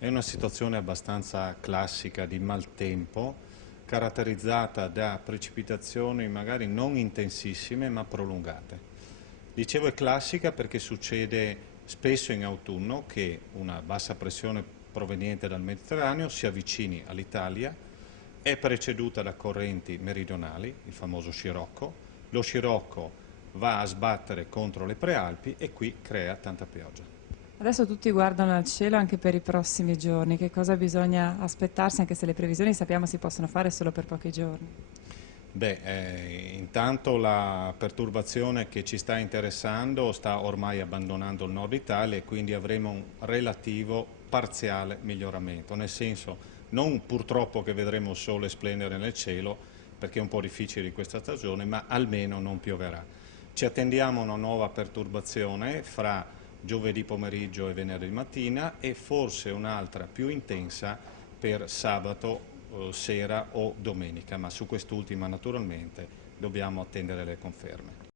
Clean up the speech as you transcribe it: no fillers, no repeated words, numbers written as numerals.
È una situazione abbastanza classica di maltempo, caratterizzata da precipitazioni magari non intensissime ma prolungate. Dicevo è classica perché succede spesso in autunno che una bassa pressione proveniente dal Mediterraneo si avvicini all'Italia, è preceduta da correnti meridionali, il famoso scirocco, lo scirocco va a sbattere contro le prealpi e qui crea tanta pioggia. Adesso tutti guardano al cielo anche per i prossimi giorni. Che cosa bisogna aspettarsi, anche se le previsioni sappiamo si possono fare solo per pochi giorni? Intanto la perturbazione che ci sta interessando sta ormai abbandonando il nord Italia e quindi avremo un relativo parziale miglioramento, nel senso non purtroppo che vedremo il sole splendere nel cielo, perché è un po' difficile in questa stagione, ma almeno non pioverà. Ci attendiamo una nuova perturbazione fra giovedì pomeriggio e venerdì mattina e forse un'altra più intensa per sabato sera o domenica, ma su quest'ultima naturalmente dobbiamo attendere le conferme.